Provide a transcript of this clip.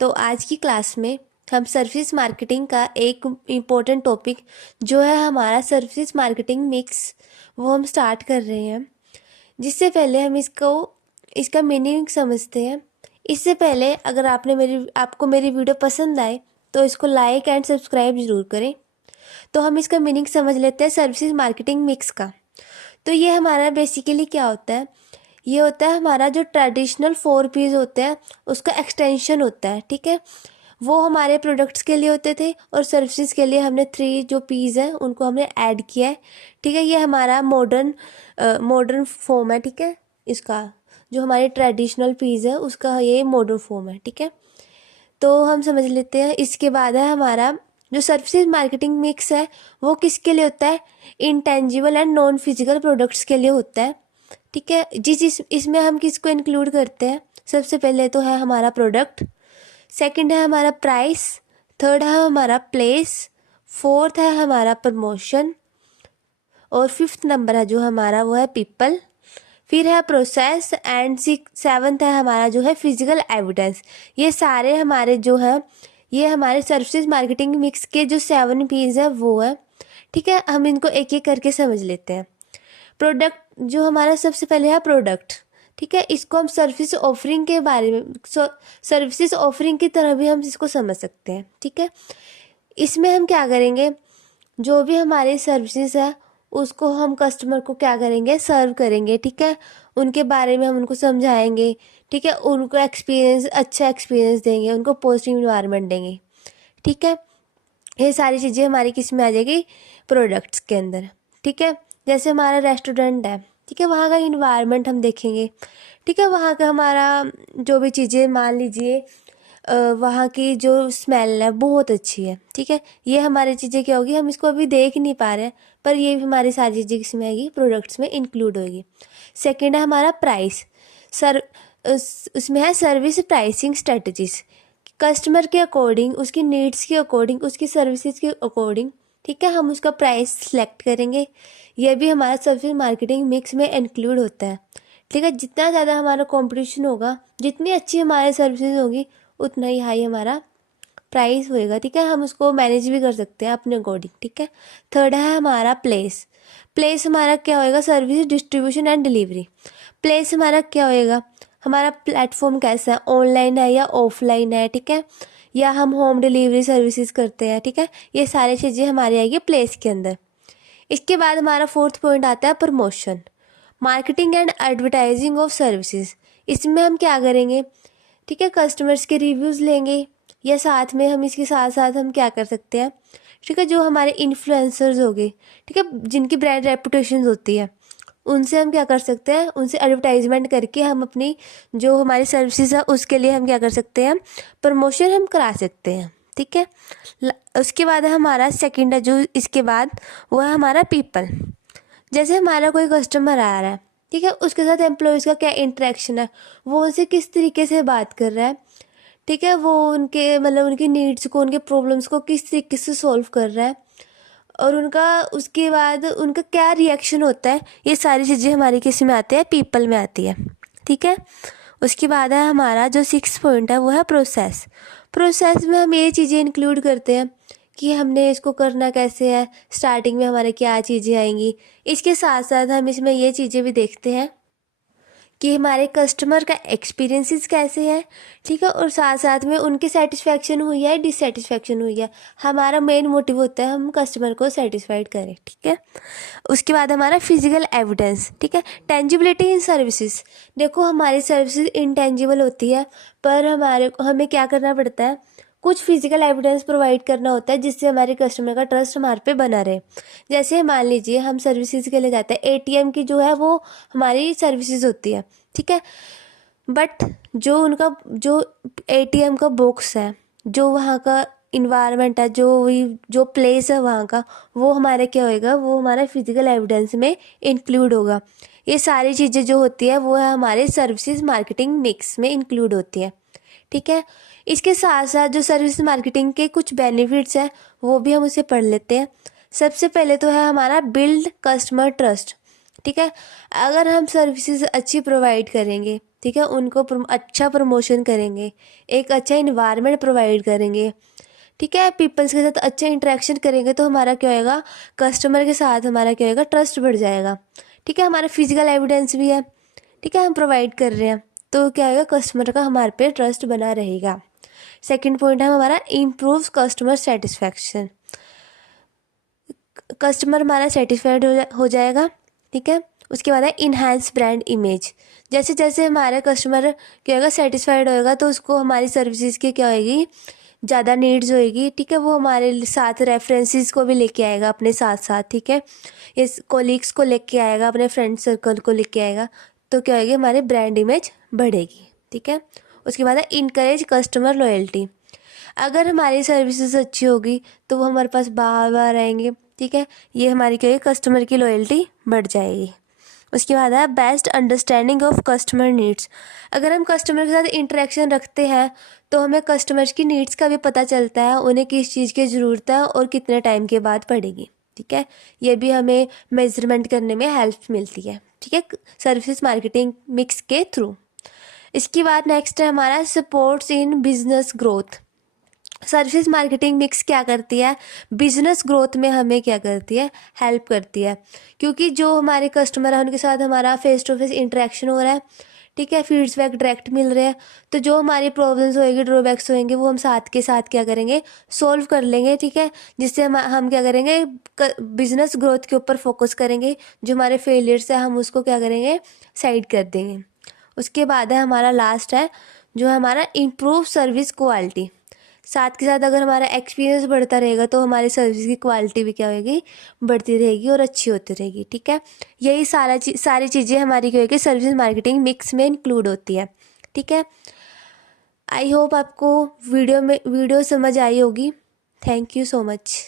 तो आज की क्लास में हम सर्विस मार्केटिंग का एक इम्पोर्टेंट टॉपिक जो है हमारा सर्विस मार्केटिंग मिक्स वो हम स्टार्ट कर रहे हैं। जिससे पहले हम इसका मीनिंग समझते हैं। इससे पहले अगर आपको मेरी वीडियो पसंद आए तो इसको लाइक एंड सब्सक्राइब ज़रूर करें। तो हम इसका मीनिंग समझ लेते हैं सर्विस मार्केटिंग मिक्स का। तो ये हमारा बेसिकली क्या होता है, ये होता है हमारा जो ट्रेडिशनल 4 P's होते हैं उसका एक्सटेंशन होता है। ठीक है, वो हमारे प्रोडक्ट्स के लिए होते थे और सर्विसेज के लिए हमने 3 जो P's हैं उनको हमने ऐड किया है। ठीक है, ये हमारा मॉडर्न फॉर्म है। ठीक है, इसका जो हमारे ट्रेडिशनल P's है उसका ये मॉडर्न फॉर्म है। ठीक है, तो हम समझ लेते हैं। इसके बाद है हमारा जो सर्विसेज मार्केटिंग मिक्स है वो किसके लिए होता है, intangible and non physical products के लिए होता है। ठीक है, इसमें हम किसको इंक्लूड करते हैं, सबसे पहले तो है हमारा प्रोडक्ट, सेकंड है हमारा प्राइस, थर्ड है हमारा प्लेस, फोर्थ है हमारा प्रमोशन और फिफ्थ नंबर है जो हमारा वो है पीपल, फिर है प्रोसेस एंड सेवन्थ है हमारा जो है फिजिकल एविडेंस। ये सारे हमारे जो है ये हमारे सर्विसेज मार्केटिंग मिक्स के जो 7 P's है वो है। ठीक है, हम इनको एक एक करके समझ लेते हैं। प्रोडक्ट जो हमारा सबसे पहले है प्रोडक्ट। ठीक है, इसको हम सर्विस ऑफरिंग के बारे में सर्विसेज ऑफरिंग की तरह भी हम इसको समझ सकते हैं। ठीक है, इसमें हम क्या करेंगे, जो भी हमारी सर्विसेज है उसको हम कस्टमर को क्या करेंगे, सर्व करेंगे। ठीक है, उनके बारे में हम उनको समझाएंगे। ठीक है, उनको अच्छा एक्सपीरियंस देंगे, उनको पॉजिटिव इन्वायरमेंट देंगे। ठीक है, ये सारी चीज़ें हमारी किस में आ जाएगी, प्रोडक्ट्स के अंदर। ठीक है, जैसे हमारा रेस्टोरेंट है, ठीक है, वहाँ का इन्वायरमेंट हम देखेंगे। ठीक है, वहाँ का हमारा जो भी चीज़ें, मान लीजिए वहाँ की जो स्मेल है बहुत अच्छी है। ठीक है, ये हमारी चीज़ें क्या होगी, हम इसको अभी देख नहीं पा रहे हैं पर ये भी हमारी सारी चीज़ें किसमें आएगी, प्रोडक्ट्स में इंक्लूड होगी। सेकेंड है हमारा प्राइस। उसमें है सर्विस प्राइसिंग स्ट्रेटजीज, कस्टमर के अकॉर्डिंग, उसकी नीड्स के अकॉर्डिंग, उसकी सर्विसेज के अकॉर्डिंग। ठीक है, हम उसका प्राइस सेलेक्ट करेंगे। यह भी हमारा सर्विस मार्केटिंग मिक्स में इंक्लूड होता है। ठीक है, जितना ज़्यादा हमारा कंपटीशन होगा, जितनी अच्छी हमारी सर्विसेज होगी उतना ही हाई हमारा प्राइस होएगा। ठीक है, हम उसको मैनेज भी कर सकते हैं अपने अकॉर्डिंग। ठीक है, थर्ड है हमारा प्लेस। प्लेस हमारा क्या होएगा, service distribution and delivery. Place हमारा क्या होएगा, हमारा प्लेटफॉर्म कैसा है, ऑनलाइन है या ऑफलाइन है। ठीक है, या हम होम डिलीवरी सर्विसेज करते हैं। ठीक है, ये सारी चीज़ें हमारी आएगी प्लेस के अंदर। इसके बाद हमारा फोर्थ पॉइंट आता है promotion, marketing and advertising of services. इसमें हम क्या करेंगे, ठीक है, कस्टमर्स के रिव्यूज़ लेंगे या साथ में हम इसके साथ साथ हम क्या कर सकते हैं, ठीक है, जो हमारे इन्फ्लुएंसर्स हो गए, ठीक है, जिनकी ब्रांड रेपुटेशन होती है, उनसे हम क्या कर सकते हैं, उनसे एडवर्टाइजमेंट करके हम अपनी जो हमारी सर्विसेज है उसके लिए हम क्या कर सकते हैं, प्रमोशन हम करा सकते हैं। ठीक है, उसके बाद है हमारा सेकंड है जो इसके बाद वो है हमारा पीपल। जैसे हमारा कोई कस्टमर आ रहा है, ठीक है, उसके साथ एम्प्लॉयज़ का क्या इंटरेक्शन है, वो उनसे किस तरीके से बात कर रहा है। ठीक है, वो उनके मतलब उनकी नीड्स को, उनके प्रॉब्लम्स को किस तरीके से सॉल्व कर रहा है और उनका उसके बाद उनका क्या रिएक्शन होता है, ये सारी चीज़ें हमारी किस में आती है, पीपल में आती है। ठीक है, उसके बाद है हमारा जो 6 पॉइंट है वो है प्रोसेस। प्रोसेस में हम ये चीज़ें इंक्लूड करते हैं कि हमने इसको करना कैसे है, स्टार्टिंग में हमारे क्या चीज़ें आएंगी। इसके साथ साथ हम इसमें ये चीज़ें भी देखते हैं कि हमारे कस्टमर का एक्सपीरियंसेस कैसे है। ठीक है, और साथ साथ में उनकी सेटिस्फैक्शन हुई है, डिससेटिस्फैक्शन हुई है। हमारा मेन मोटिव होता है हम कस्टमर को सेटिस्फाइड करें। ठीक है, उसके बाद हमारा फिजिकल एविडेंस। ठीक है, टेंजिबिलिटी इन सर्विसेज। देखो हमारी सर्विसेज इंटेंजिबल होती है पर हमें क्या करना पड़ता है, कुछ फिजिकल एविडेंस प्रोवाइड करना होता है जिससे हमारे कस्टमर का ट्रस्ट हमारे पे बना रहे। जैसे मान लीजिए हम सर्विसेज के लिए जाते हैं, एटीएम की जो है वो हमारी सर्विसेज होती है। ठीक है, बट जो एटीएम का बॉक्स है, जो वहाँ का इन्वायरमेंट है, जो प्लेस है वहाँ का, वो हमारे क्या होएगा, वो हमारे फिजिकल एविडेंस में इंक्लूड होगा। ये सारी चीज़ें जो होती है वो है हमारे सर्विसेज मार्केटिंग मिक्स में इंक्लूड होती है। ठीक है, इसके साथ साथ जो सर्विस मार्केटिंग के कुछ बेनिफिट्स हैं वो भी हम उसे पढ़ लेते हैं। सबसे पहले तो है हमारा बिल्ड कस्टमर ट्रस्ट। ठीक है, अगर हम सर्विसेज अच्छी प्रोवाइड करेंगे ठीक है, उनको अच्छा प्रमोशन करेंगे, एक अच्छा इन्वायरमेंट प्रोवाइड करेंगे, ठीक है, पीपल्स के साथ अच्छा इंटरेक्शन करेंगे, तो हमारा क्या होएगा, कस्टमर के साथ हमारा क्या होएगा, ट्रस्ट बढ़ जाएगा। ठीक है, हमारा फिजिकल एविडेंस भी है, ठीक है, हम प्रोवाइड कर रहे हैं, तो क्या होगा, कस्टमर का हमारे पे ट्रस्ट बना रहेगा। सेकंड पॉइंट है हमारा इम्प्रूव्स कस्टमर सेटिस्फैक्शन। कस्टमर हमारा सेटिस्फाइड हो जाएगा। ठीक है, उसके बाद है इन्हांस ब्रांड इमेज। जैसे जैसे हमारा कस्टमर क्या होगा, सेटिस्फाइड होएगा, तो उसको हमारी सर्विसेज की क्या होएगी, ज़्यादा नीड्स होएगी। ठीक है, वो हमारे साथ रेफरेंसेस को भी लेके आएगा अपने साथ साथ। ठीक है, इस कोलीग्स को लेके आएगा, अपने फ्रेंड सर्कल को लेके आएगा, तो क्या होगी, हमारी ब्रांड इमेज बढ़ेगी। ठीक है, उसके बाद है इनकरेज कस्टमर लॉयल्टी। अगर हमारी सर्विसेज अच्छी होगी तो वो हमारे पास बार बार आएंगे। ठीक है, ये हमारी क्या है, कस्टमर की लॉयल्टी बढ़ जाएगी। उसके बाद है best understanding of customer needs. अगर हम कस्टमर के साथ इंटरेक्शन रखते हैं तो हमें कस्टमर्स की नीड्स का भी पता चलता है, उन्हें किस चीज़ की ज़रूरत है और कितने टाइम के बाद पड़ेगी। ठीक है, ये भी हमें मेजरमेंट करने में हेल्प मिलती है। ठीक है, सर्विस मार्केटिंग मिक्स के थ्रू। इसके बाद नेक्स्ट है हमारा supports in business growth. Service marketing mix क्या करती है, बिजनेस ग्रोथ में हमें क्या करती है, हेल्प करती है। क्योंकि जो हमारे कस्टमर है उनके साथ हमारा फेस टू फेस इंटरेक्शन हो रहा है। ठीक है, फीडबैक डायरेक्ट मिल रहे हैं, तो जो हमारी प्रॉब्लम्स होएगी, ड्रॉबैक्स होंगे, वो हम साथ के साथ क्या करेंगे, सोल्व कर लेंगे। ठीक है, जिससे हम क्या करेंगे, बिजनेस ग्रोथ के ऊपर फोकस करेंगे। जो हमारे फेलियर्स है हम उसको क्या करेंगे, साइड कर देंगे। उसके बाद है हमारा लास्ट है जो हमारा इम्प्रूव सर्विस क्वालिटी। साथ के साथ अगर हमारा एक्सपीरियंस बढ़ता रहेगा तो हमारी सर्विस की क्वालिटी भी क्या होगी, बढ़ती रहेगी और अच्छी होती रहेगी। ठीक है, यही सारी चीज़ें हमारी क्या होगी, सर्विस मार्केटिंग मिक्स में इंक्लूड होती है। ठीक है, आई होप आपको वीडियो समझ आई होगी। Thank you so much.